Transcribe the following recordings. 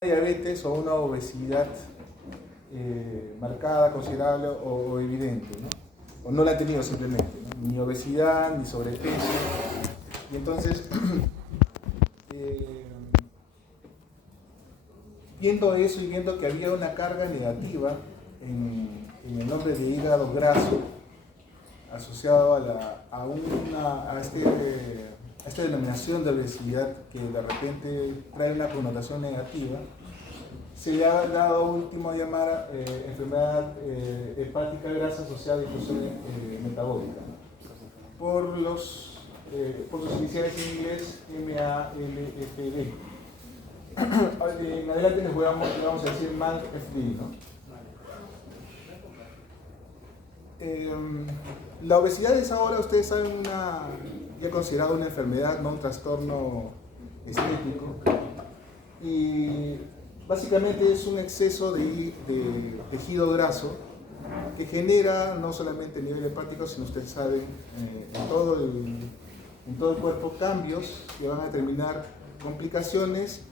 diabetes o una obesidad marcada, considerable o evidente, ¿no? O no la han tenido simplemente, ¿no? Ni obesidad, ni sobrepeso. Y entonces, viendo eso y viendo que había una carga negativa en el nombre de hígado graso, asociado a esta denominación de obesidad que de repente trae una connotación negativa, se le ha dado último a llamar enfermedad hepática grasa asociada a difusión metabólica, por sus iniciales en inglés MALFD. En adelante les vamos a decir MALFD, ¿no? La obesidad es ahora, ustedes saben, ya considerada una enfermedad, no un trastorno estético, y básicamente es un exceso de tejido graso que genera no solamente a nivel hepático, sino ustedes saben, en todo el cuerpo, cambios que van a determinar complicaciones,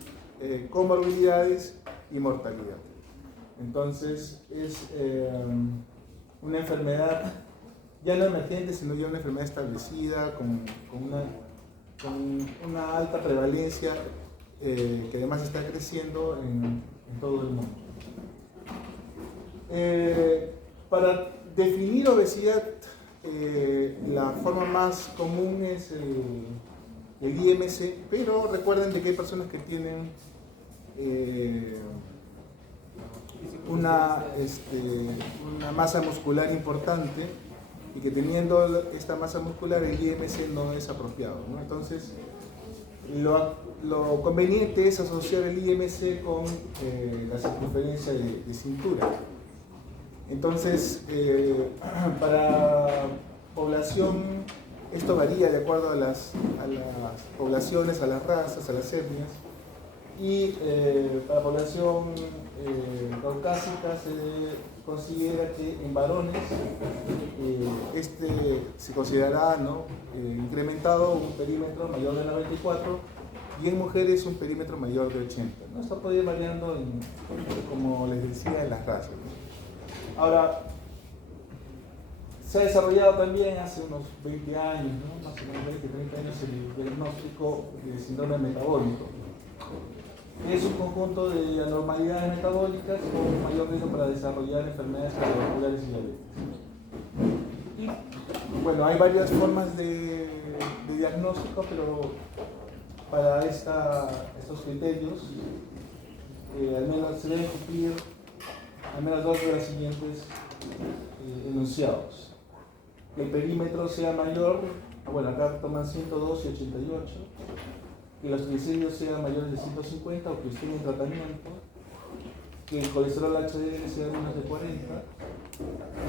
comorbilidades y mortalidad. Entonces es una enfermedad ya no emergente, sino ya una enfermedad establecida, con una alta prevalencia, que además está creciendo en todo el mundo. Para definir obesidad, la forma más común es el IMC, pero recuerden de que hay personas que tienen una masa muscular importante y que teniendo esta masa muscular el IMC no es apropiado, ¿no? Entonces lo conveniente es asociar el IMC con la circunferencia de cintura. Entonces para población esto varía de acuerdo a las poblaciones, a las razas, a las etnias, y para población caucásica se considera que en varones se considerará, ¿no?, incrementado un perímetro mayor de 94 y en mujeres un perímetro mayor de 80, ¿no? Esto puede ir variando, como les decía, en las razas, ¿no? Ahora, se ha desarrollado también hace unos 20 años, ¿no?, más o menos 20, 30 años, el diagnóstico de síndrome metabólico. Es un conjunto de anormalidades metabólicas con mayor riesgo para desarrollar enfermedades cardiovasculares y diabetes. Y bueno, hay varias formas de diagnóstico, pero para estos criterios al menos se deben cumplir al menos dos de los siguientes enunciados. Que el perímetro sea mayor, bueno, acá toman 102 y 88. Que los triglicéridos sean mayores de 150 o que estén en tratamiento, que el colesterol HDL sea menos de 40,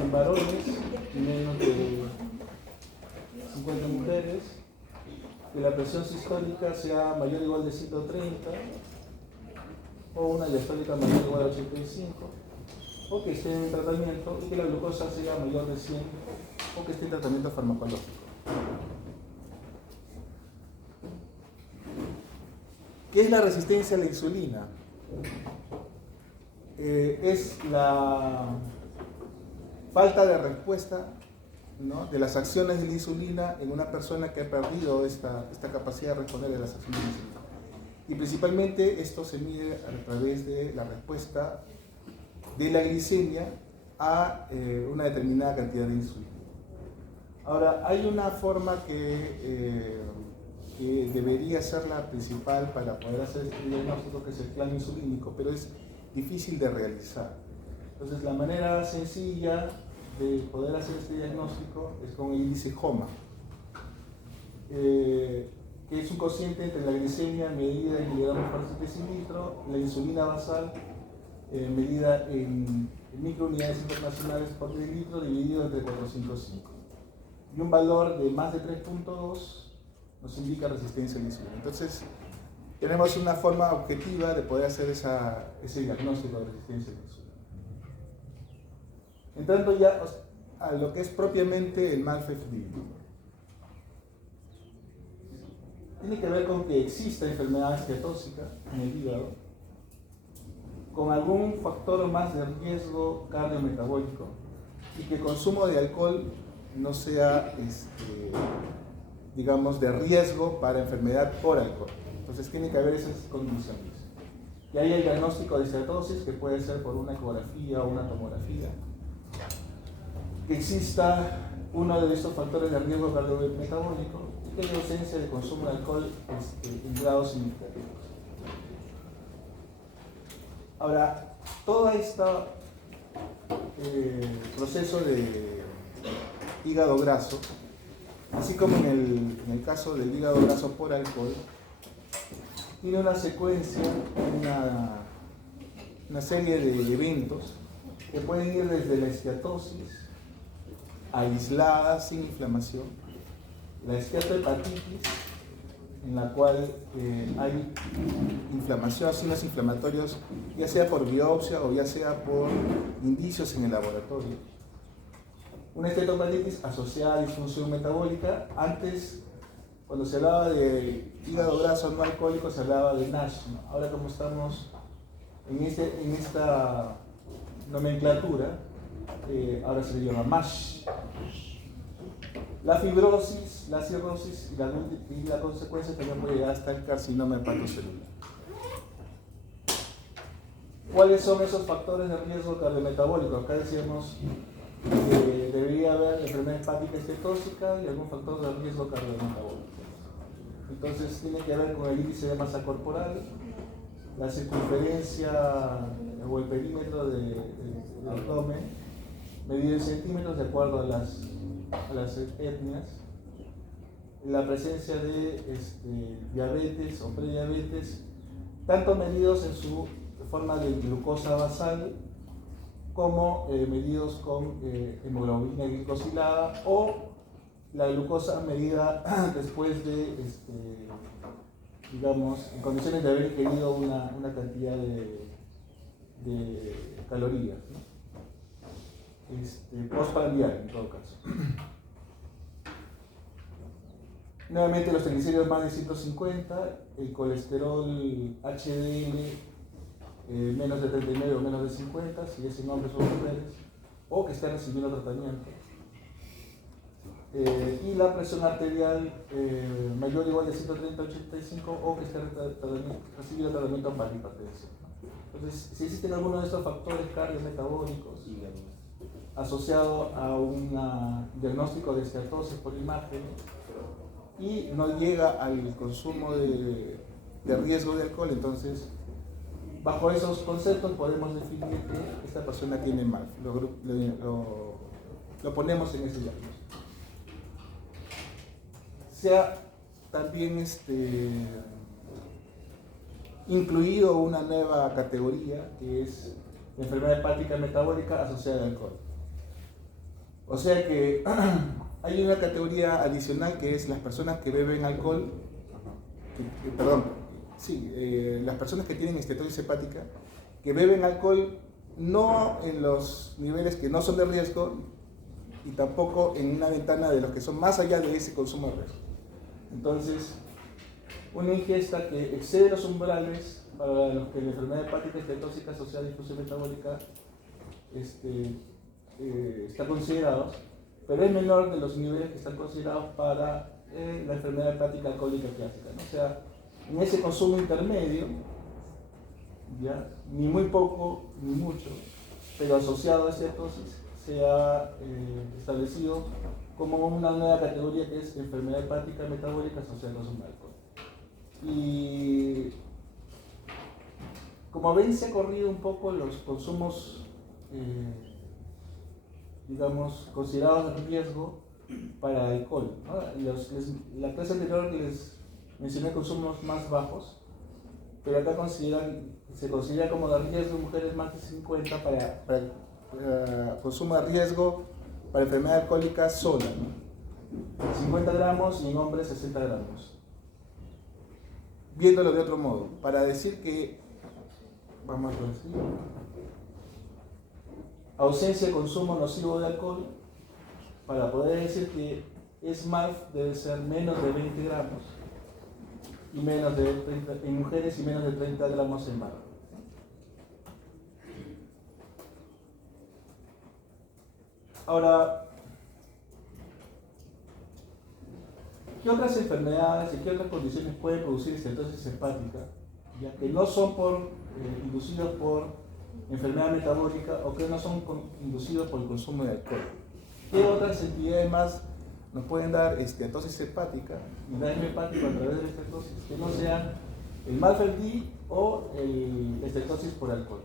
en varones menos de 50 mujeres, que la presión sistólica sea mayor o igual de 130, o una diastólica mayor o igual a 85, o que esté en tratamiento, y que la glucosa sea mayor de 100, o que esté en tratamiento farmacológico. ¿Qué es la resistencia a la insulina? Es la falta de respuesta, ¿no?, de las acciones de la insulina en una persona que ha perdido esta capacidad de responder a las acciones de la insulina. Y principalmente esto se mide a través de la respuesta de la glicemia a una determinada cantidad de insulina. Ahora, hay una forma que debería ser la principal para poder hacer este diagnóstico, que es el plan insulínico, pero es difícil de realizar. Entonces, la manera sencilla de poder hacer este diagnóstico es con el índice HOMA, que es un cociente entre la glicemia medida en miligramos por decilitro, la insulina basal medida en microunidades internacionales por decilitro dividido entre 405, y un valor de más de 3.2 nos indica resistencia a la insulina. Entonces, tenemos una forma objetiva de poder hacer ese diagnóstico de resistencia a la insulina. Entrando ya a lo que es propiamente el MALFD. Tiene que ver con que exista enfermedad esteatóxica en el hígado, con algún factor más de riesgo cardiometabólico y que el consumo de alcohol no sea, digamos, de riesgo para enfermedad por alcohol. Entonces tiene que haber esas condiciones. Y ahí hay diagnóstico de esteatosis, que puede ser por una ecografía o una tomografía. Que exista uno de estos factores de riesgo cardiometabólico y que haya ausencia de consumo de alcohol en grados significativos. Ahora, todo este proceso de hígado graso, así como en el caso del hígado graso por alcohol, tiene una secuencia, una serie de eventos que pueden ir desde la esteatosis aislada, sin inflamación, la esteatohepatitis, en la cual hay inflamación, signos inflamatorios, ya sea por biopsia o ya sea por indicios en el laboratorio. Una esteatohepatitis asociada a disfunción metabólica. Antes, cuando se hablaba de hígado graso no alcohólico, se hablaba de NASH, ¿no? Ahora, como estamos en esta nomenclatura, ahora se le llama MASH. La fibrosis, la cirrosis y la consecuencia también puede llegar hasta el carcinoma hepatocelular. ¿Cuáles son esos factores de riesgo cardiometabólico? Acá decíamos que debería haber enfermedad hepática estetóxica y algún factor de riesgo cardiometabólico. Entonces tiene que ver con el índice de masa corporal, la circunferencia o el perímetro del abdomen, medido en centímetros de acuerdo a las etnias, la presencia de diabetes o prediabetes, tanto medidos en su forma de glucosa basal como medidos con hemoglobina glicosilada o la glucosa medida después de, digamos, en condiciones de haber ingerido una cantidad de calorías, ¿no? Postprandial en todo caso. Nuevamente los triglicéridos más de 150, el colesterol HDL menos de 39 o menos de 50, si es en hombres o mujeres, o que estén recibiendo tratamiento. Y la presión arterial mayor o igual de 130-85 o que esté recibiendo tratamiento para hipertensión. Entonces, si existen algunos de estos factores cardiometabólicos asociado a un diagnóstico de esteatosis por imagen y no llega al consumo de riesgo de alcohol, entonces bajo esos conceptos podemos definir que esta persona tiene MALF. Lo ponemos en ese diagnóstico. Se ha también incluido una nueva categoría que es enfermedad hepática metabólica asociada al alcohol. O sea que hay una categoría adicional que es las personas que beben alcohol, las personas que tienen esteatosis hepática, que beben alcohol no en los niveles que no son de riesgo y tampoco en una ventana de los que son más allá de ese consumo de riesgo. Entonces, una ingesta que excede los umbrales para los que la enfermedad hepática estetóxica asociada a disfunción metabólica está considerado, pero es menor de los niveles que están considerados para la enfermedad hepática alcohólica clásica, ¿no? O sea, en ese consumo intermedio, ¿ya? Ni muy poco ni mucho, pero asociado a esteatosis, se ha establecido como una nueva categoría que es enfermedad hepática metabólica asociada al consumo de alcohol. Y como ven, se ha corrido un poco los consumos digamos, considerados de riesgo para alcohol, ¿no? La clase anterior les mencioné consumos más bajos, pero acá se considera como de riesgo mujeres más de 50 para consumo de riesgo para enfermedad alcohólica sola, ¿no? 50 gramos y en hombres 60 gramos. Viéndolo de otro modo, para decir que, vamos a decir, ausencia de consumo nocivo de alcohol, para poder decir que es MALF debe ser menos de 20 gramos y menos de 30, en mujeres y menos de 30 gramos en varones. Ahora, ¿qué otras enfermedades y qué otras condiciones pueden producir estenosis hepática, ya que no son inducidos por enfermedad metabólica o que no son inducidos por el consumo de alcohol? ¿Qué otras entidades más nos pueden dar esteatosis hepática y daño hepático a través de la estenosis que no sean el Malfer-D o el estenosis por alcohol?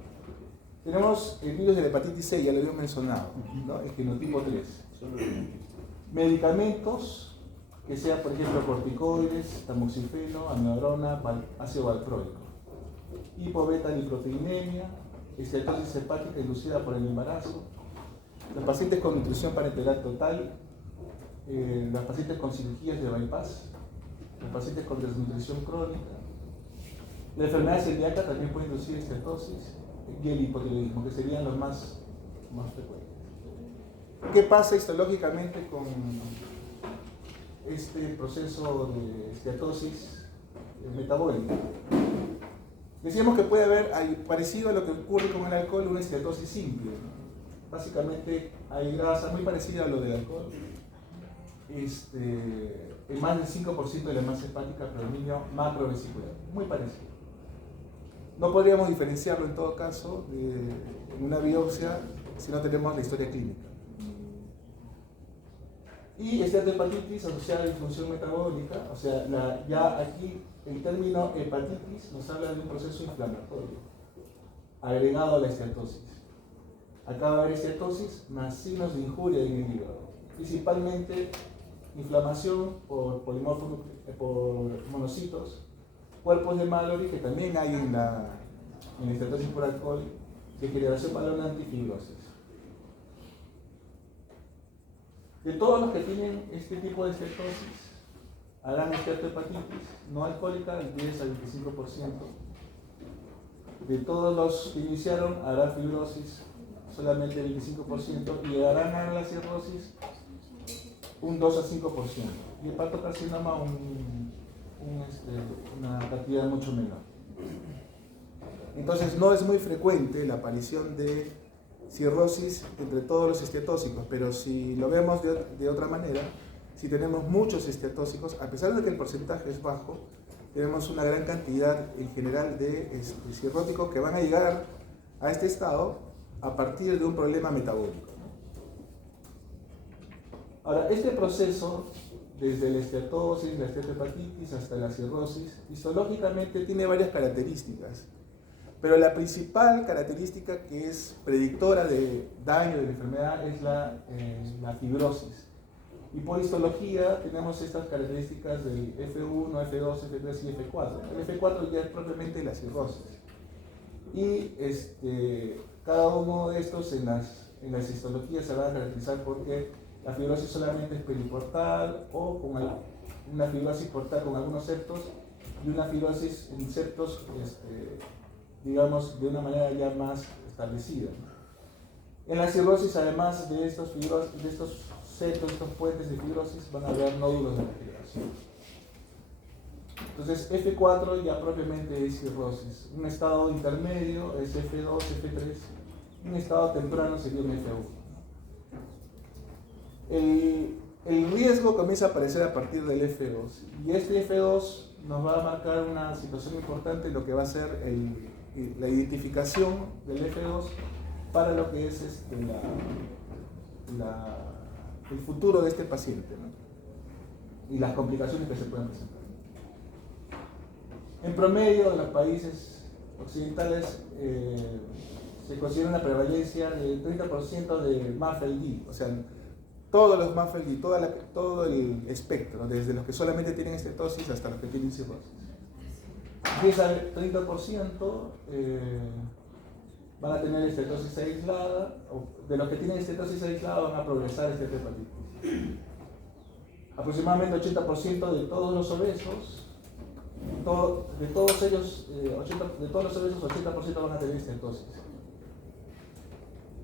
Tenemos el virus de la hepatitis C, ya lo había mencionado, ¿no? El genotipo 3. Medicamentos que sean, por ejemplo, corticoides, tamoxifeno, amiodarona, ácido valproico. Hipoveta-liproteinemia, esteatosis hepática inducida por el embarazo, los pacientes con nutrición parenteral total, los pacientes con cirugías de bypass, los pacientes con desnutrición crónica, la enfermedad celíaca también puede inducir esteatosis, y el hipotiroidismo, que serían los más frecuentes. ¿Qué pasa histológicamente con este proceso de esteatosis metabólica? Decíamos que puede haber, parecido a lo que ocurre con el alcohol, una esteatosis simple, ¿no? Básicamente hay grasa muy parecida a lo del alcohol. En más del 5% de la masa hepática predominio macrovesicular, muy parecido. No podríamos diferenciarlo en todo caso en una biopsia si no tenemos la historia clínica. Y esteatohepatitis asociada a disfunción metabólica, o sea, ya aquí el término hepatitis nos habla de un proceso inflamatorio agregado a la esteatosis. Acá va a haber esteatosis más signos de injuria en el hígado, principalmente inflamación por monocitos, cuerpos de Mallory, que también hay en la esteatosis por alcohol, degeneración balonante y fibrosis. De todos los que tienen este tipo de esteatosis, harán esteatohepatitis no alcohólica del 10 al 25%. De todos los que iniciaron, harán fibrosis solamente el 25% y harán a la cirrosis un 2 a 5%. Y hepatocarcinoma una cantidad mucho menor. Entonces no es muy frecuente la aparición de cirrosis entre todos los esteatóxicos, pero si lo vemos de otra manera, si tenemos muchos esteatóxicos, a pesar de que el porcentaje es bajo, tenemos una gran cantidad en general de cirróticos que van a llegar a este estado a partir de un problema metabólico. Ahora, este proceso, desde la esteatosis, la esteatohepatitis hasta la cirrosis, histológicamente tiene varias características, pero la principal característica que es predictora de daño de la enfermedad es la fibrosis. Y por histología tenemos estas características del F1, F2, F3 y F4. El F4 ya es propiamente la cirrosis. Y cada uno de estos en las histologías se va a caracterizar porque la fibrosis solamente es periportal o con una fibrosis portal con algunos septos y una fibrosis en septos, digamos, de una manera ya más establecida. En la cirrosis, además de estos septos, estos puentes de fibrosis, van a haber nódulos de refrigeración. Entonces, F4 ya propiamente es cirrosis. Un estado intermedio es F2, F3. Un estado temprano sería un F1. El riesgo comienza a aparecer a partir del F2. Y este F2 nos va a marcar una situación importante en lo que va a ser la identificación del F2 para lo que es el futuro de este paciente, ¿no? Y las complicaciones que se pueden presentar. En promedio, en los países occidentales se considera una prevalencia del 30% de MAFLD, o sea, todos los MAFLD, todo el espectro, ¿no? Desde los que solamente tienen estetosis hasta los que tienen cirrosis. 10 al 30% van a tener estetosis aislada, o de los que tienen estetosis aislada van a progresar esteatohepatitis. Aproximadamente 80% de todos los obesos, de todos los obesos, 80% van a tener estetosis.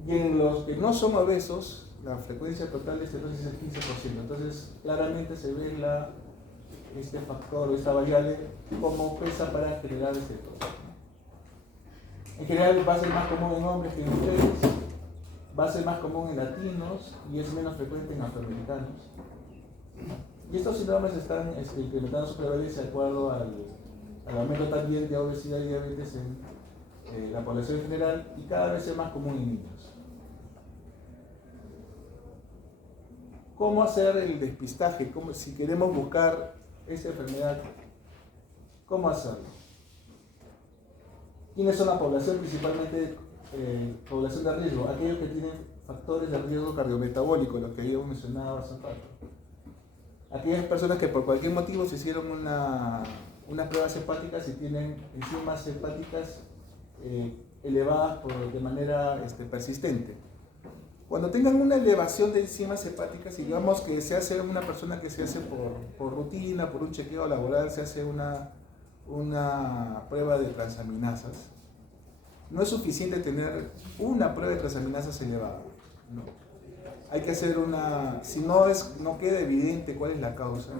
Y en los que no son obesos, la frecuencia total de estetosis es el 15%. Entonces, claramente se ve este factor o esta variable como pesa para generar estetosis. En general va a ser más común en hombres que en mujeres. va a ser más común en latinos y es menos frecuente en afroamericanos. Y estos síndromes están incrementando su prevalencia de acuerdo al aumento también de obesidad y diabetes en la población en general, y cada vez es más común en niños. ¿Cómo hacer el despistaje? Si queremos buscar esta enfermedad, ¿cómo hacerlo? ¿Quiénes son la población? Principalmente población de riesgo, aquellos que tienen factores de riesgo cardiometabólico, los que habíamos mencionado hace un rato. Aquellas personas que por cualquier motivo se hicieron unas pruebas hepáticas y tienen enzimas hepáticas elevadas de manera persistente. Cuando tengan una elevación de enzimas hepáticas, y digamos que se hace una persona que se hace por rutina, por un chequeo laboral, se hace una prueba de transaminasas, no es suficiente tener una prueba de transaminasas elevada, ¿no? Hay que hacer si no queda evidente cuál es la causa,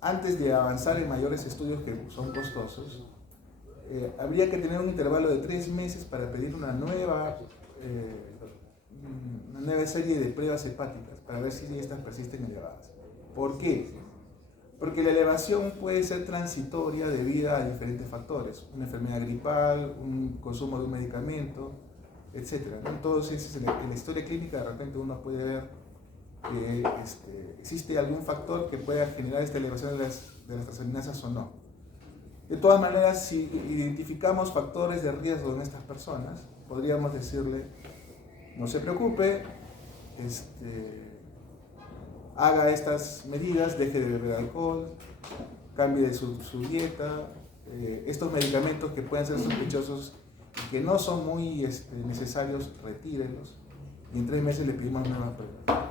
antes de avanzar en mayores estudios que son costosos, habría que tener un intervalo de 3 meses para pedir una nueva serie de pruebas hepáticas para ver si estas persisten elevadas. ¿Por qué? Porque la elevación puede ser transitoria debido a diferentes factores, una enfermedad gripal, un consumo de un medicamento, etc. Entonces, en la historia clínica de repente uno puede ver que existe algún factor que pueda generar esta elevación de las transaminasas o no. De todas maneras, si identificamos factores de riesgo en estas personas, podríamos decirle: no se preocupe, haga estas medidas, deje de beber alcohol, cambie su dieta, estos medicamentos que pueden ser sospechosos y que no son muy necesarios, retírenlos, y en 3 meses le pedimos nuevas pruebas.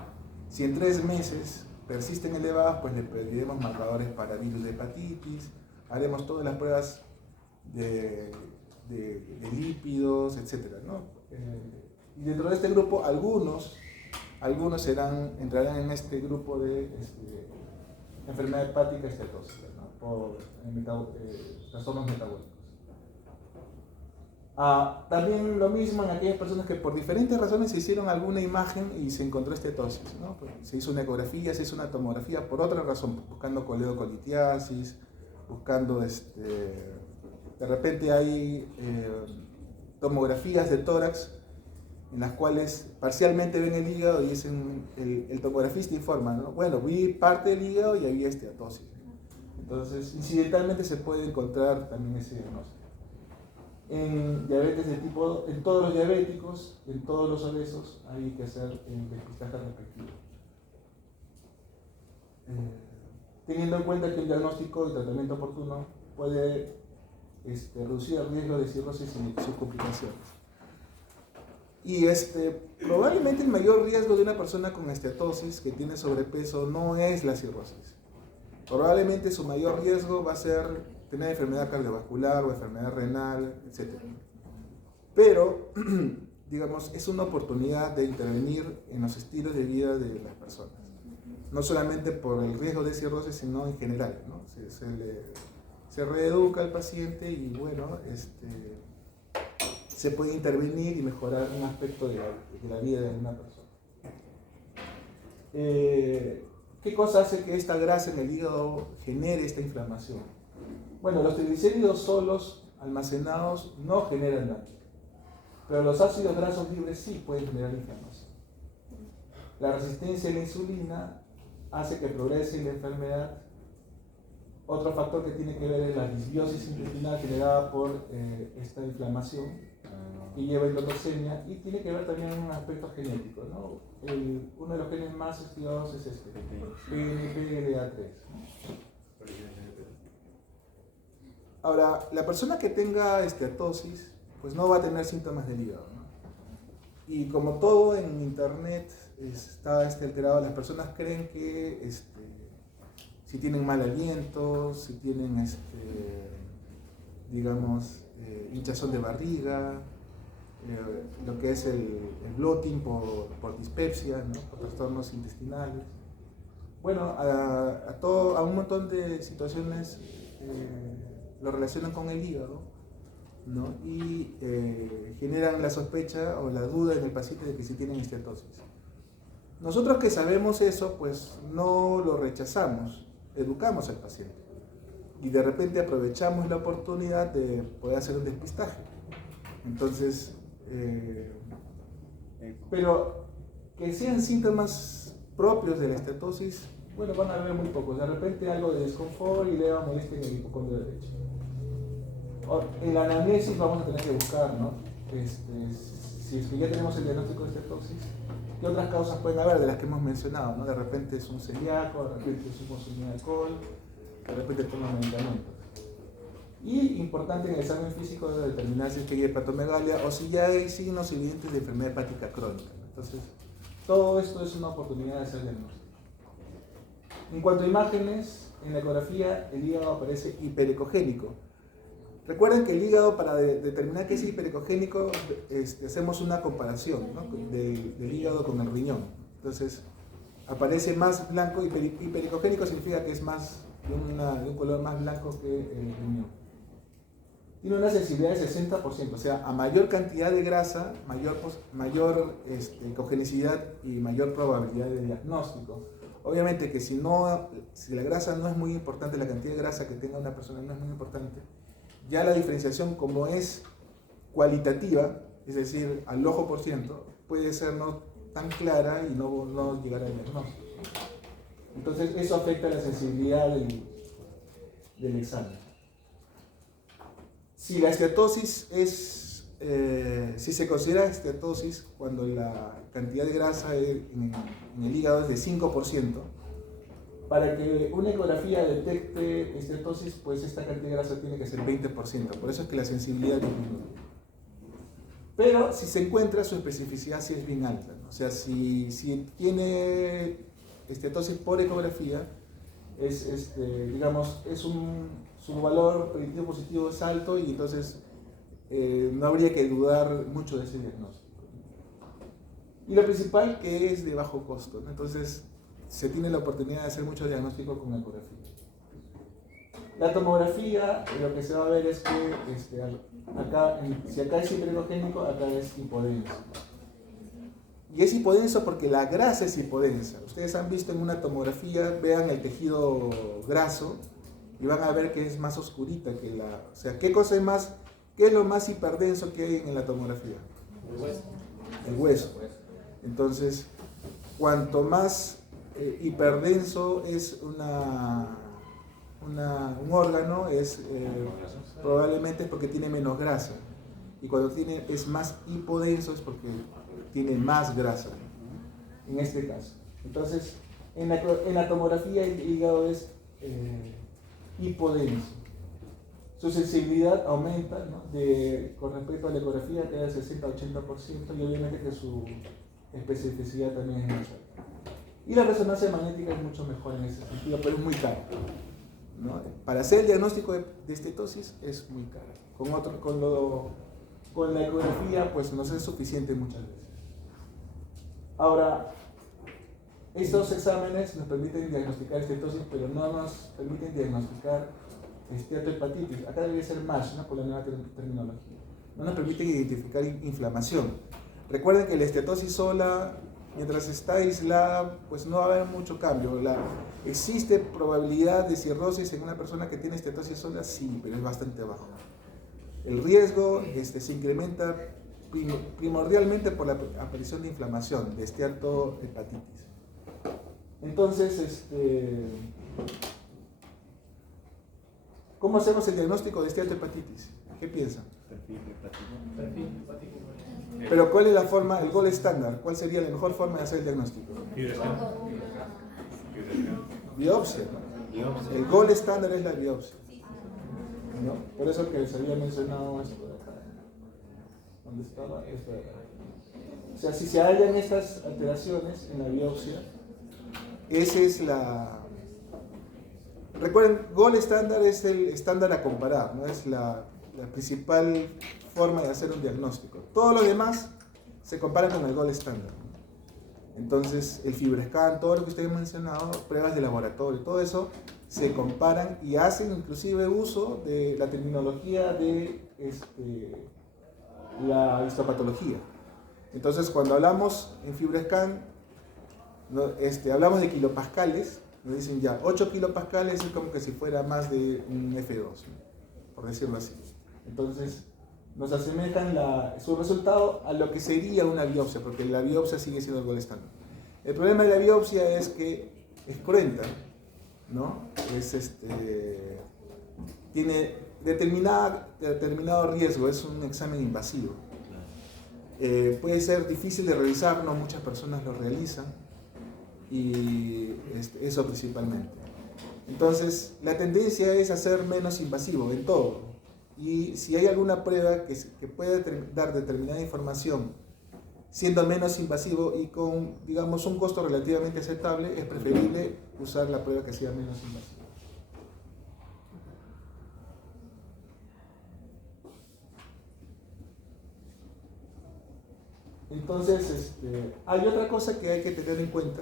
Si en 3 meses persisten elevadas, pues le pediremos marcadores para virus de hepatitis, haremos todas las pruebas de lípidos, etc., ¿no? Y dentro de este grupo, algunos entrarán en este grupo de enfermedad hepática esteatóxica, ¿no? Por trastornos metabólicos. También lo mismo en aquellas personas que por diferentes razones se hicieron alguna imagen y se encontró esteatosis, ¿no? Pues se hizo una ecografía, se hizo una tomografía por otra razón, buscando coledocolitiasis, buscando de repente hay tomografías de tórax en las cuales parcialmente ven el hígado y dicen, el tomografista informa, ¿no? Bueno, vi parte del hígado y había esteatosis. Entonces, incidentalmente se puede encontrar también ese diagnóstico. En diabetes de tipo, en todos los diabéticos, en todos los obesos, hay que hacer el despistaje respectivo. Teniendo en cuenta que el diagnóstico y tratamiento oportuno puede reducir el riesgo de cirrosis y sus complicaciones. Y probablemente el mayor riesgo de una persona con esteatosis que tiene sobrepeso no es la cirrosis. Probablemente su mayor riesgo va a ser tener enfermedad cardiovascular o enfermedad renal, etc. Pero, digamos, es una oportunidad de intervenir en los estilos de vida de las personas. No solamente por el riesgo de cirrosis, sino en general, ¿no? Se reeduca al paciente y, bueno, se puede intervenir y mejorar un aspecto de la vida de una persona. ¿Qué cosa hace que esta grasa en el hígado genere esta inflamación? Bueno, los triglicéridos solos almacenados no generan daño, pero los ácidos grasos libres sí pueden generar inflamación. La resistencia a la insulina hace que progrese la enfermedad. Otro factor que tiene que ver es la disbiosis intestinal generada por esta inflamación que lleva a endotocemia, y tiene que ver también un aspecto genético, ¿no? Uno de los genes más estudiados es PNPLA3. Ahora, la persona que tenga esteatosis, pues no va a tener síntomas del hígado, ¿no? Y como todo en internet está alterado, las personas creen que si tienen mal aliento, si tienen, digamos, hinchazón de barriga, lo que es el bloating por dispepsia, ¿no? Por trastornos intestinales. Bueno, a un montón de situaciones lo relacionan con el hígado, ¿no? Y generan la sospecha o la duda en el paciente de que sí tienen esteatosis. Nosotros que sabemos eso, pues no lo rechazamos, educamos al paciente y de repente aprovechamos la oportunidad de poder hacer un despistaje. Entonces, pero que sean síntomas propios de la esteatosis, bueno, van a ver muy pocos. De repente algo de desconfort y leva molestia en el hipocondrio derecho. En la anamnesis vamos a tener que buscar, ¿no? Si es que ya tenemos el diagnóstico de esteatosis, ¿qué otras causas pueden haber de las que hemos mencionado, ¿no? De repente es un celíaco, de repente es un consumidor de alcohol, de repente toma medicamentos. Y importante en el examen físico de determinar si es que hay hepatomegalia o si ya hay signos evidentes de enfermedad hepática crónica. Entonces, todo esto es una oportunidad de hacer diagnóstico. En cuanto a imágenes, en la ecografía el hígado aparece hiperecogénico. Recuerden que el hígado, para determinar que es hiperecogénico, hacemos una comparación, ¿no? del hígado con el riñón. Entonces, aparece más blanco, hiperecogénico significa que es más de un color más blanco que el riñón. Tiene una sensibilidad de 60%, o sea, a mayor cantidad de grasa, mayor ecogenicidad y mayor probabilidad de diagnóstico. Obviamente que si la grasa no es muy importante, la cantidad de grasa que tenga una persona no es muy importante, ya la diferenciación, como es cualitativa, es decir, al ojo por ciento, puede ser no tan clara y no llegar al diagnóstico. Entonces eso afecta la sensibilidad del examen. Si la esteatosis si se considera esteatosis cuando la cantidad de grasa en el hígado es de 5%, para que una ecografía detecte esteatosis, pues esta cantidad de grasa tiene que ser 20%, por eso es que la sensibilidad disminuye. Pero si se encuentra, su especificidad sí es bien alta, ¿no? O sea, si tiene esteatosis por ecografía, su valor predictivo positivo es alto y entonces no habría que dudar mucho de ese diagnóstico. Y lo principal, que es de bajo costo, ¿no? Entonces se tiene la oportunidad de hacer mucho diagnóstico con ecografía. La tomografía, lo que se va a ver es que si acá es hiperecogénico, acá es hipodenso. Y es hipodenso porque la grasa es hipodensa. Ustedes han visto en una tomografía, vean el tejido graso y van a ver que es más oscurita que la... O sea, ¿qué es lo más hiperdenso que hay en la tomografía? El hueso. Entonces, cuanto más hiperdenso es un órgano, probablemente es porque tiene menos grasa. Y cuando es más hipodenso es porque tiene más grasa, en este caso. Entonces, en la tomografía el hígado es hipodenso. Su sensibilidad aumenta, ¿no? Con respecto a la ecografía queda de 60-80% y obviamente que su especificidad también es más alta. Y la resonancia magnética es mucho mejor en ese sentido, pero es muy cara, ¿no? Para hacer el diagnóstico de estetosis es muy cara. Con la ecografía pues nos es suficiente muchas veces. Ahora, estos exámenes nos permiten diagnosticar estetosis, pero no nos permiten diagnosticar esteatohepatitis. Acá debe ser MASH, ¿no? Por la nueva terminología. No nos permiten identificar inflamación. Recuerden que la estetosis sola, mientras está aislada, pues no va a haber mucho cambio. ¿Existe probabilidad de cirrosis en una persona que tiene estetosis sola? Sí, pero es bastante bajo. El riesgo se incrementa primordialmente por la aparición de inflamación, de esteatohepatitis. Entonces, ¿cómo hacemos el diagnóstico de esteatohepatitis? ¿Qué piensan? Perfil hepático. Pero ¿cuál es la forma, el gold estándar? ¿Cuál sería la mejor forma de hacer el diagnóstico? Biopsia, ¿no? El gold estándar es la biopsia, ¿no? Por eso que les había mencionado esto de acá. ¿Dónde estaba? Esto de acá. O sea, si se hallan estas alteraciones en la biopsia, esa es la... Recuerden, gold estándar es el estándar a comparar, ¿no? Es la principal forma de hacer un diagnóstico. Todo lo demás se compara con el gold estándar. Entonces, el FibroScan, todo lo que ustedes han mencionado, pruebas de laboratorio, todo eso se comparan y hacen inclusive uso de la terminología de la histopatología. Entonces, cuando hablamos en FibroScan, ¿no? Hablamos de kilopascales, nos dicen ya 8 kilopascales es como que si fuera más de un F2, ¿no? Por decirlo así. Entonces, nos asemejan su resultado a lo que sería una biopsia, porque la biopsia sigue siendo el gol estándar. El problema de la biopsia es que es cruenta, ¿no? Tiene determinado riesgo, es un examen invasivo. Puede ser difícil de realizar, no muchas personas lo realizan, y eso principalmente. Entonces, la tendencia es hacer menos invasivo en todo. Y si hay alguna prueba que puede dar determinada información siendo menos invasivo y con, digamos, un costo relativamente aceptable, es preferible usar la prueba que sea menos invasiva. Entonces, hay otra cosa que hay que tener en cuenta,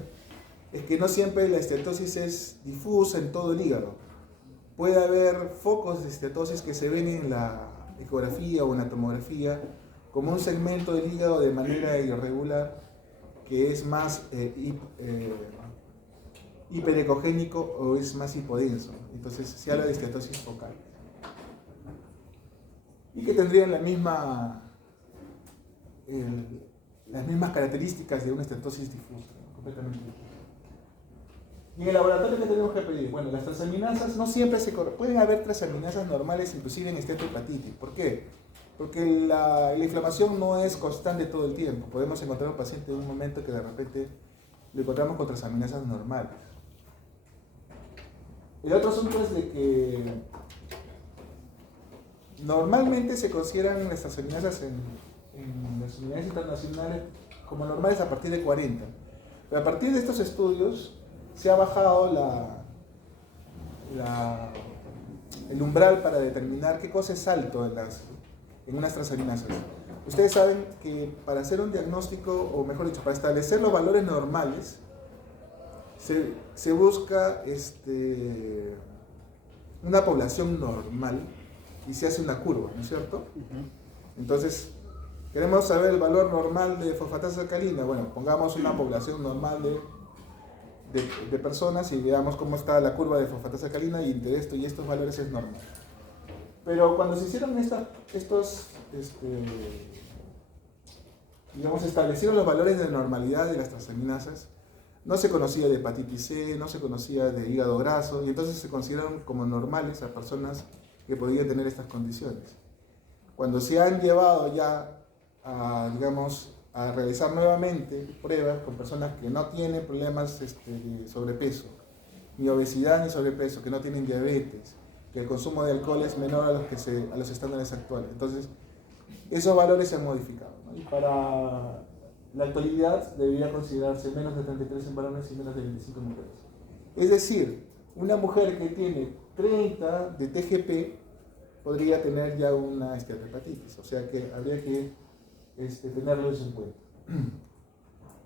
es que no siempre la estetosis es difusa en todo el hígado. Puede haber focos de estetosis que se ven en la ecografía o en la tomografía como un segmento del hígado de manera irregular que es más hiperecogénico o es más hipodenso. Entonces se habla de estetosis focal. Y que tendrían las mismas características de una estetosis difusa, ¿no? Completamente difusa. Y en el laboratorio, ¿qué tenemos que pedir? Bueno, las transaminasas no siempre pueden haber transaminasas normales, inclusive en esteatohepatitis. ¿Por qué? Porque la inflamación no es constante todo el tiempo. Podemos encontrar un paciente en un momento que de repente lo encontramos con transaminasas normales. El otro asunto es de que normalmente se consideran las transaminasas en las unidades internacionales como normales a partir de 40. Pero a partir de estos estudios se ha bajado el umbral para determinar qué cosa es alto en unas transaminasas. Ustedes saben que para hacer un diagnóstico, o mejor dicho, para establecer los valores normales, se busca una población normal y se hace una curva, ¿no es cierto? Entonces, queremos saber el valor normal de fosfatasa alcalina. Bueno, pongamos una población normal de personas y veamos cómo está la curva de fosfatasa alcalina, y entre esto y estos valores es normal. Pero cuando se hicieron establecieron los valores de normalidad de las transaminasas, no se conocía de hepatitis C, no se conocía de hígado graso, y entonces se consideraron como normales a personas que podían tener estas condiciones. Cuando se han llevado ya a realizar nuevamente pruebas con personas que no tienen problemas de sobrepeso, ni obesidad ni sobrepeso, que no tienen diabetes, que el consumo de alcohol es menor a los estándares actuales. Entonces, esos valores se han modificado, ¿no? Y para la actualidad debería considerarse menos de 33 en varones y menos de 25 en mujeres. Es decir, una mujer que tiene 30 de TGP podría tener ya una esteatohepatitis, o sea que habría que tenerlo eso en cuenta.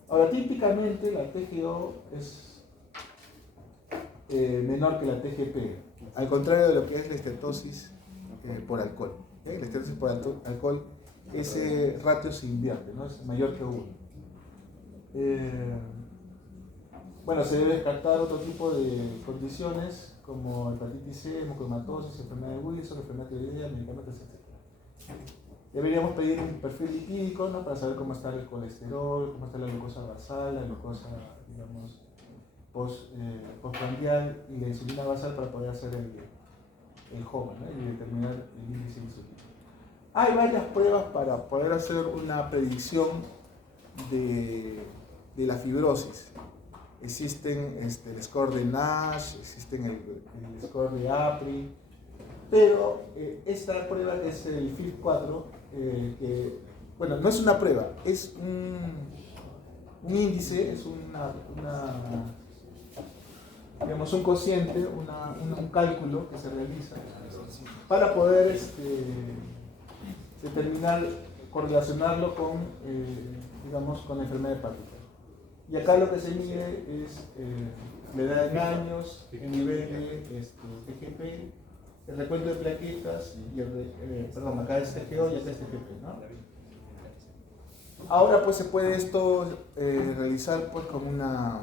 Ahora, típicamente la TGO es menor que la TGP, al contrario de lo que es la estetosis por alcohol. La estetosis por alcohol, ese ratio se invierte, ¿no? Es mayor que 1. Bueno, se debe descartar otro tipo de condiciones como hepatitis C, mucohematosis, enfermedad de Wilson, enfermedad tiroidea, medicamentos, etc. Deberíamos pedir un perfil lipídico, ¿no? Para saber cómo está el colesterol, cómo está la glucosa basal, la glucosa, digamos, postprandial y la insulina basal para poder hacer el HOMA, ¿no? Y determinar el índice de insulina. Hay varias pruebas para poder hacer una predicción de la fibrosis. Existen el score de Nash, existen el score de APRI, pero esta prueba es el FIB4, bueno, no es una prueba, es un índice, es digamos, un cociente, un cálculo que se realiza para poder determinar, correlacionarlo con, digamos, con la enfermedad hepática. Y acá lo que se mide es la edad en años, el nivel de TGP, el recuento de plaquetas y perdón, acá es TGO y acá es TGP, ¿no? Ahora pues se puede esto realizar pues con una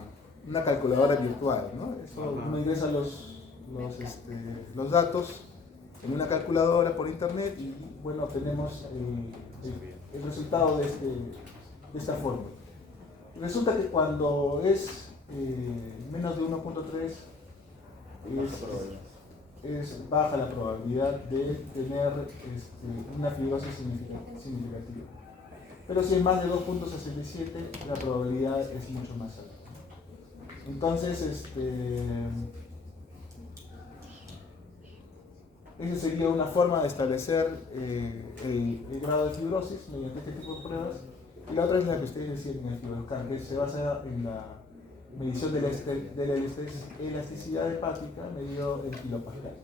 calculadora virtual, ¿no? Eso, uno ingresa los datos en una calculadora por internet y bueno, obtenemos el resultado de esta fórmula. Resulta que cuando es menos de 1.3 es baja la probabilidad de tener una fibrosis significativa. Pero si es más de 2.67, la probabilidad es mucho más alta. Entonces, esa sería una forma de establecer el grado de fibrosis mediante este tipo de pruebas. Y la otra es la que ustedes decían en el FibroScan, que se basa en la medición de la elasticidad hepática medido en kilopascal.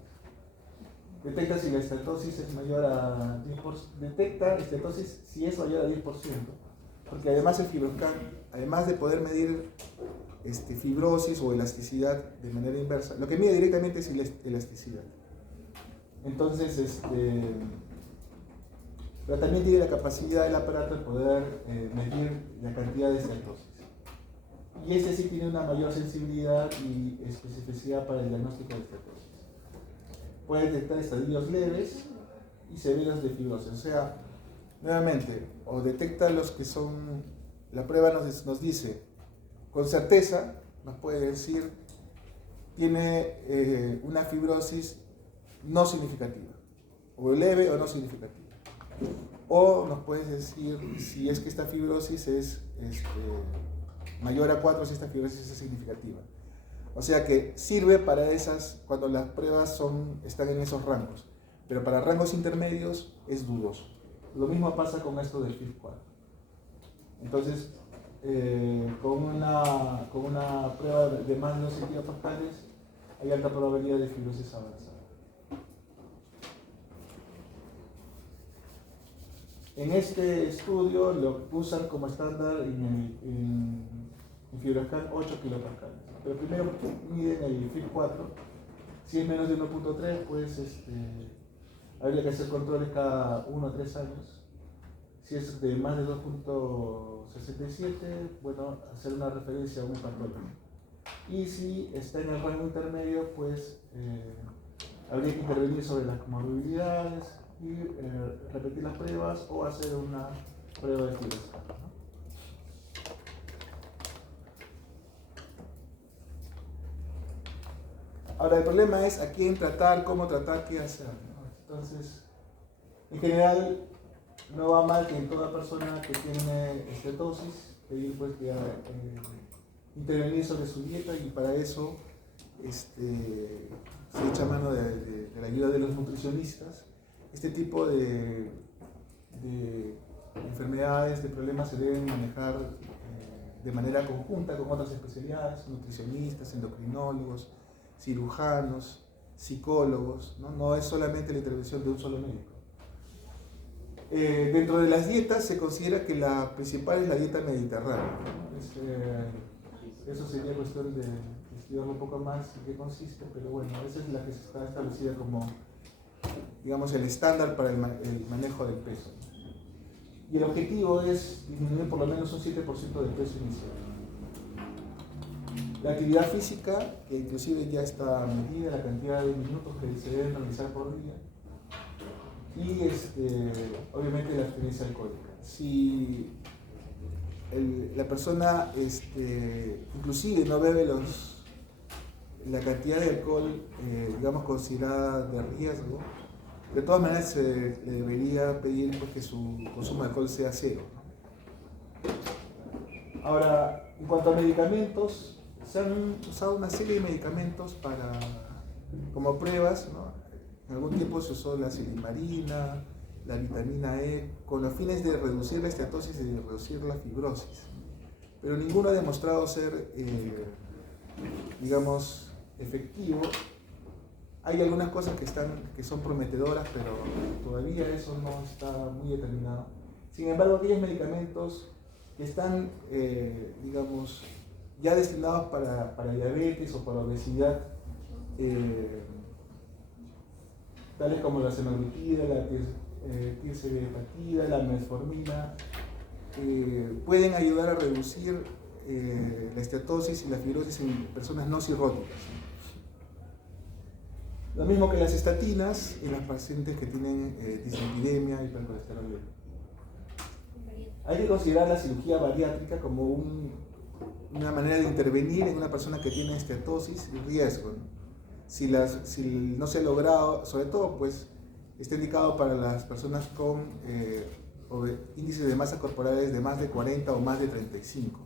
Detecta si la estatosis es mayor a 10%, detecta estatosis si es mayor a 10%, porque además el FibroScan, además de poder medir fibrosis o elasticidad de manera inversa, lo que mide directamente es elasticidad. Entonces, pero también tiene la capacidad del aparato de poder medir la cantidad de estatosis. Y este sí tiene una mayor sensibilidad y especificidad para el diagnóstico de estatosis. Puede detectar estadios leves y severos de fibrosis. O sea, nuevamente, o detecta los que son, la prueba nos dice, con certeza, nos puede decir, tiene una fibrosis no significativa, o leve o no significativa. O nos puedes decir si es que esta fibrosis es mayor a 4, si esta fibrosis es significativa. O sea que sirve para esas, cuando las pruebas están en esos rangos, pero para rangos intermedios es dudoso. Lo mismo pasa con esto del FIB4. Entonces, con una prueba de más de 12 kilopascales hay alta probabilidad de fibrosis avanzada. En este estudio lo usan como estándar en FibroScan 8 kilopascales. Pero primero miden el FIB4. Si es menos de 1.3, pues habría que hacer controles cada 1 a 3 años. Si es de más de 2.67, bueno, hacer una referencia a un patólogo. Y si está en el rango intermedio, pues habría que intervenir sobre las comorbilidades y repetir las pruebas o hacer una prueba de FibroScan, ¿no? Ahora, el problema es a quién tratar, cómo tratar, qué hacer, ¿no? Entonces, en general, no va mal que en toda persona que tiene estetosis, pedir pues que intervenir sobre su dieta, y para eso se echa mano de la ayuda de los nutricionistas. Este tipo de enfermedades, de problemas se deben manejar de manera conjunta con otras especialidades, nutricionistas, endocrinólogos, cirujanos, psicólogos, ¿no? No es solamente la intervención de un solo médico. Dentro de las dietas se considera que la principal es la dieta mediterránea, ¿no? Eso sería cuestión de estudiar un poco más en qué consiste, pero bueno, esa es la que está establecida como, digamos, el estándar para el manejo del peso. Y el objetivo es disminuir por lo menos un 7% del peso inicial. La actividad física, que inclusive ya está medida, la cantidad de minutos que se deben realizar por día, y obviamente la abstinencia alcohólica. Si la persona inclusive no bebe la cantidad de alcohol, digamos, considerada de riesgo, de todas maneras se le debería pedir pues, que su consumo de alcohol sea cero, ¿no? Ahora, en cuanto a medicamentos, se han usado una serie de medicamentos como pruebas, ¿no? En algún tiempo se usó la silimarina, la vitamina E, con los fines de reducir la estatosis y de reducir la fibrosis. Pero ninguno ha demostrado ser, digamos, efectivo. Hay algunas cosas que son prometedoras, pero todavía eso no está muy determinado. Sin embargo, aquellos medicamentos que están, digamos, ya destinados para diabetes o para obesidad, tales como la semaglutida, la tirzepatida, la metformina, pueden ayudar a reducir la esteatosis y la fibrosis en personas no cirróticas. Lo mismo que las estatinas en las pacientes que tienen dislipidemia y hipercolesterolemia. Hay que considerar la cirugía bariátrica como una manera de intervenir en una persona que tiene esteatosis y riesgo, ¿no? Si no se ha logrado, sobre todo, pues está indicado para las personas con índices de masa corporales de más de 40 o más de 35.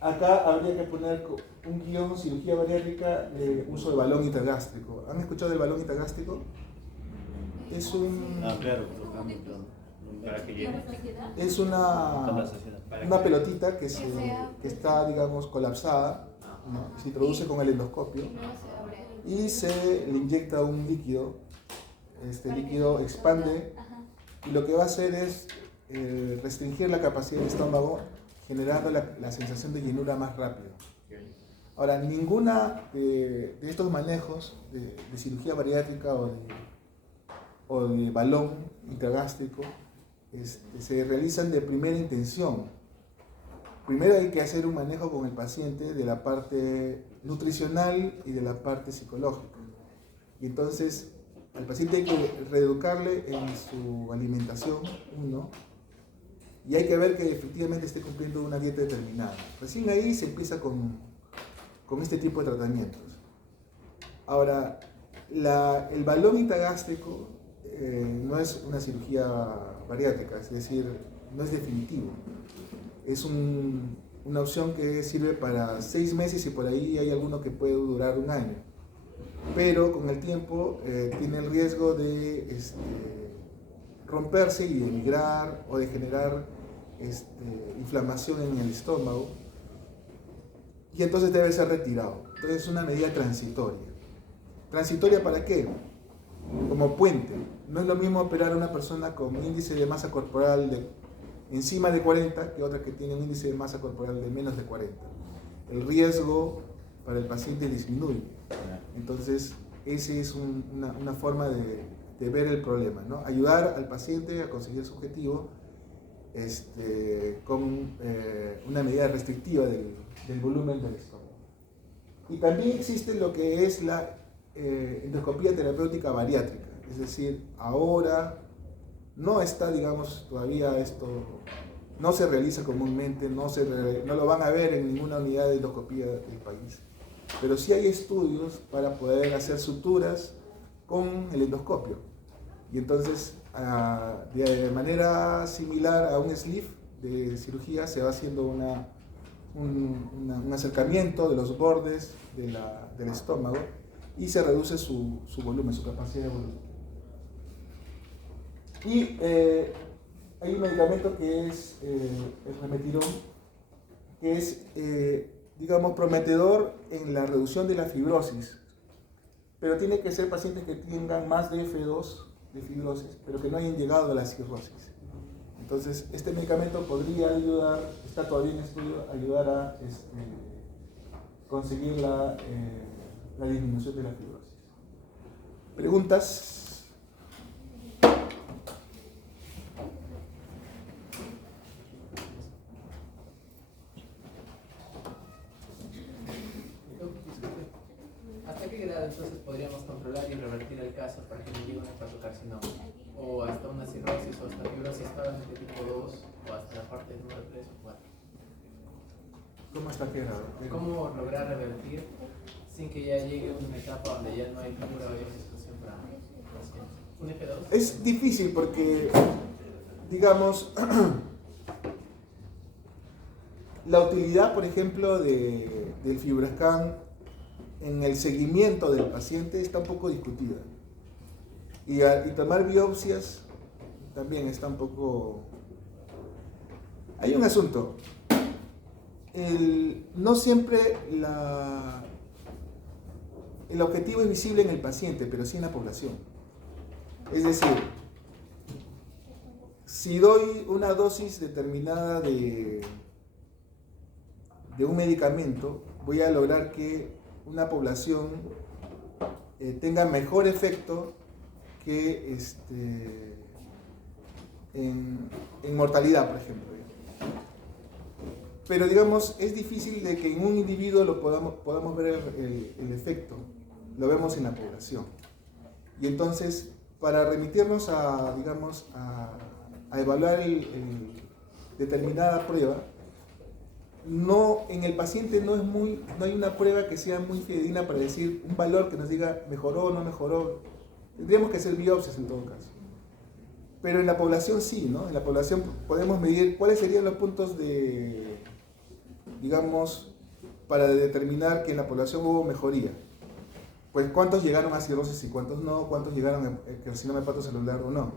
Acá habría que poner un guión cirugía bariátrica de uso de balón intragástrico. ¿Han escuchado del balón intragástrico? Es un... claro. Para que llegue. Es una pelotita que está, digamos, colapsada, ¿no? Se introduce con el endoscopio y se le inyecta un líquido. Este líquido expande y lo que va a hacer es restringir la capacidad del estómago, generando la sensación de llenura más rápido. Ahora, ninguna de estos manejos de cirugía bariátrica o de balón intragástrico se realizan de primera intención. Primero hay que hacer un manejo con el paciente de la parte nutricional y de la parte psicológica. Y entonces al paciente hay que reeducarle en su alimentación, y hay que ver que efectivamente esté cumpliendo una dieta determinada. Recién ahí se empieza con este tipo de tratamientos. Ahora, el balón intragástrico no es una cirugía bariátrica, es decir, no es definitivo. Es una opción que sirve para 6 meses y por ahí hay alguno que puede durar 1 año. Pero con el tiempo tiene el riesgo de romperse y de migrar o de generar inflamación en el estómago, y entonces debe ser retirado. Entonces es una medida transitoria. ¿Transitoria para qué? Como puente. No es lo mismo operar a una persona con índice de masa corporal de encima de 40 que otra que tiene un índice de masa corporal de menos de 40. El riesgo para el paciente disminuye. Entonces, esa es una forma de ver el problema, ¿no? Ayudar al paciente a conseguir su objetivo con una medida restrictiva del volumen del estómago. Y también existe lo que es la endoscopía terapéutica bariátrica, es decir, ahora no está, digamos, todavía esto no se realiza comúnmente, no lo van a ver en ninguna unidad de endoscopía del país, pero sí hay estudios para poder hacer suturas con el endoscopio, y entonces de manera similar a un sleeve de cirugía se va haciendo un acercamiento de los bordes del estómago y se reduce su volumen, su capacidad de volumen. Y hay un medicamento que es el remetirón, que es, digamos, prometedor en la reducción de la fibrosis, pero tiene que ser pacientes que tengan más de F2 de fibrosis, pero que no hayan llegado a la cirrosis. Entonces, este medicamento podría ayudar, está todavía en estudio, ayudar a conseguir la disminución de la fibrosis. ¿Preguntas? ¿Hasta qué grado entonces podríamos controlar y revertir el caso para que no llegue a un hepatocarcinoma? ¿O hasta una cirrosis o hasta fibrosis solamente tipo 2 o hasta la parte de número 3 o 4? ¿Cómo hasta qué grado? ¿Cómo lograr revertir sin que ya llegue a una etapa donde ya no hay cura o hay situación para pacientes? ¿Un F2? Es difícil porque, digamos, la utilidad, por ejemplo, del FibroScan en el seguimiento del paciente está un poco discutida. Y tomar biopsias también está un poco... Hay un asunto. No siempre el objetivo es visible en el paciente, pero sí en la población. Es decir, si doy una dosis determinada de un medicamento, voy a lograr que una población tenga mejor efecto que en mortalidad, por ejemplo. Pero digamos, es difícil de que en un individuo lo podamos ver el efecto, lo vemos en la población. Y entonces, para remitirnos a, digamos, a evaluar determinada prueba, no, en el paciente no hay una prueba que sea muy fidedigna para decir un valor que nos diga mejoró o no mejoró. Tendríamos que hacer biopsias en todo caso. Pero en la población sí, ¿no? En la población podemos medir cuáles serían los puntos de, digamos, para determinar que en la población hubo mejoría. Pues cuántos llegaron a cirrosis y cuántos no, cuántos llegaron a carcinoma hepatocelular o no.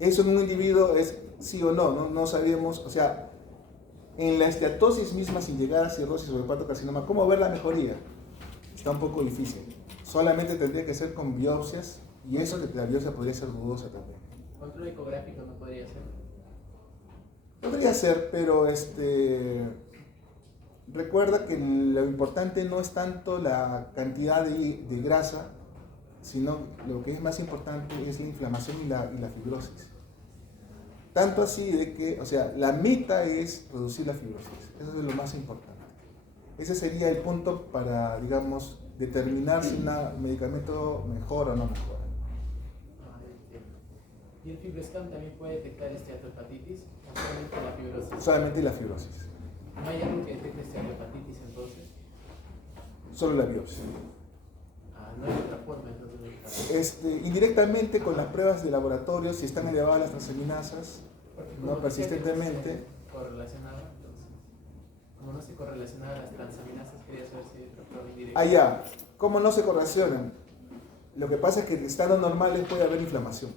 Eso en un individuo es sí o no, no sabemos, o sea, en la esteatosis misma sin llegar a cirrosis o hepatocarcinoma, ¿cómo ver la mejoría? Está un poco difícil. Solamente tendría que ser con biopsias y eso que la biopsia podría ser dudosa también. ¿Control ecográfico no podría ser? Podría ser, pero recuerda que lo importante no es tanto la cantidad de grasa, sino lo que es más importante es la inflamación y la fibrosis. Tanto así de que, o sea, la meta es reducir la fibrosis. Eso es lo más importante. Ese sería el punto para, digamos, determinar si un medicamento mejora o no mejora. ¿Y el FibroScan también puede detectar esteatohepatitis o solamente la fibrosis? Solamente la fibrosis. ¿No hay algo que detecte esteatohepatitis entonces? Solo la biopsia. No hay otra forma entonces de indirectamente con las pruebas de laboratorio, si están elevadas las transaminasas, no persistentemente. Correlacionada, entonces, como no se correlacionaban las transaminasas, quería saber si hay otra prueba indirecta. Ah, ya. ¿Cómo no se correlacionan? Lo que pasa es que en estados normales puede haber inflamación.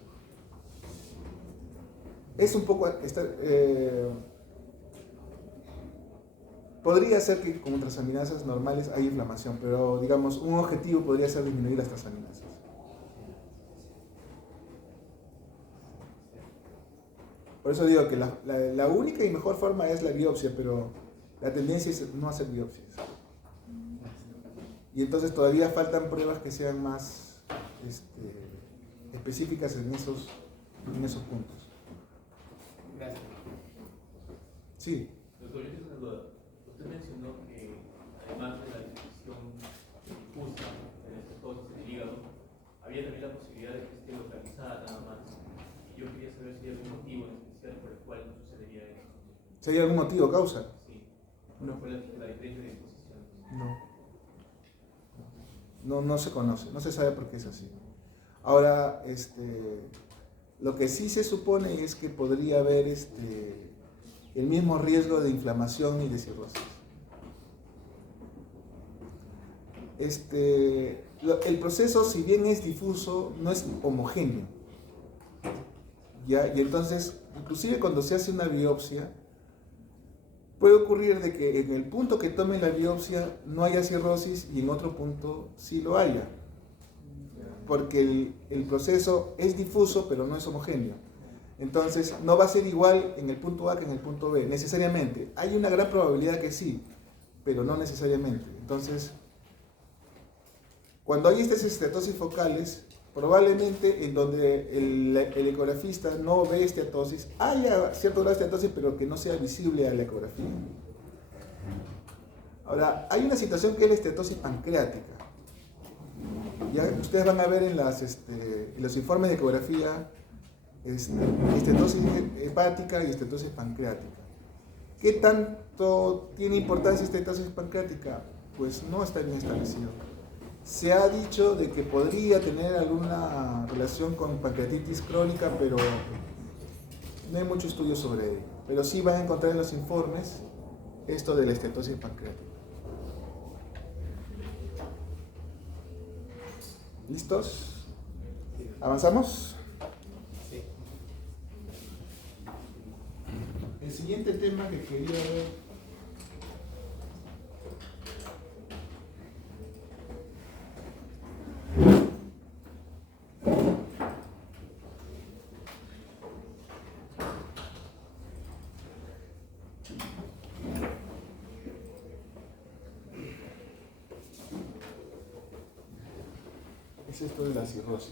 Es un poco... podría ser que con transaminasas normales hay inflamación, pero digamos, un objetivo podría ser disminuir las transaminasas. Por eso digo que la única y mejor forma es la biopsia, pero la tendencia es no hacer biopsias. Y entonces todavía faltan pruebas que sean más específicas en esos puntos. Gracias. Sí. Doctor, yo tengo una duda. Usted mencionó que además de la disfunción difusa en el estatosis en el hígado, había también la posibilidad de que esté localizada nada más. Y yo quería saber si hay algún motivo en especial por el cual no sucedería eso. ¿Si hay algún motivo, causa? Sí. No. ¿Cuál es la diferencia de disposición? No se conoce, no se sabe por qué es así. Ahora, lo que sí se supone es que podría haber el mismo riesgo de inflamación y de cirrosis. El proceso, si bien es difuso, no es homogéneo. ¿Ya? Y entonces, inclusive cuando se hace una biopsia, puede ocurrir de que en el punto que tome la biopsia no haya cirrosis y en otro punto sí lo haya. Porque el proceso es difuso, pero no es homogéneo. Entonces, no va a ser igual en el punto A que en el punto B, necesariamente. Hay una gran probabilidad que sí, pero no necesariamente. Entonces, cuando hay estas estatosis focales, probablemente en donde el ecografista no ve esteatosis, haya cierto grado de esteatosis, pero que no sea visible a la ecografía. Ahora, hay una situación que es la esteatosis pancreática. Ya ustedes van a ver en los informes de ecografía estetosis hepática y estetosis pancreática. ¿Qué tanto tiene importancia estetosis pancreática? Pues no está bien establecido. Se ha dicho de que podría tener alguna relación con pancreatitis crónica, pero no hay mucho estudio sobre ello. Pero sí van a encontrar en los informes esto de la estetosis pancreática. ¿Listos? ¿Avanzamos? Sí. El siguiente tema que quería ver Es esto de la cirrosis.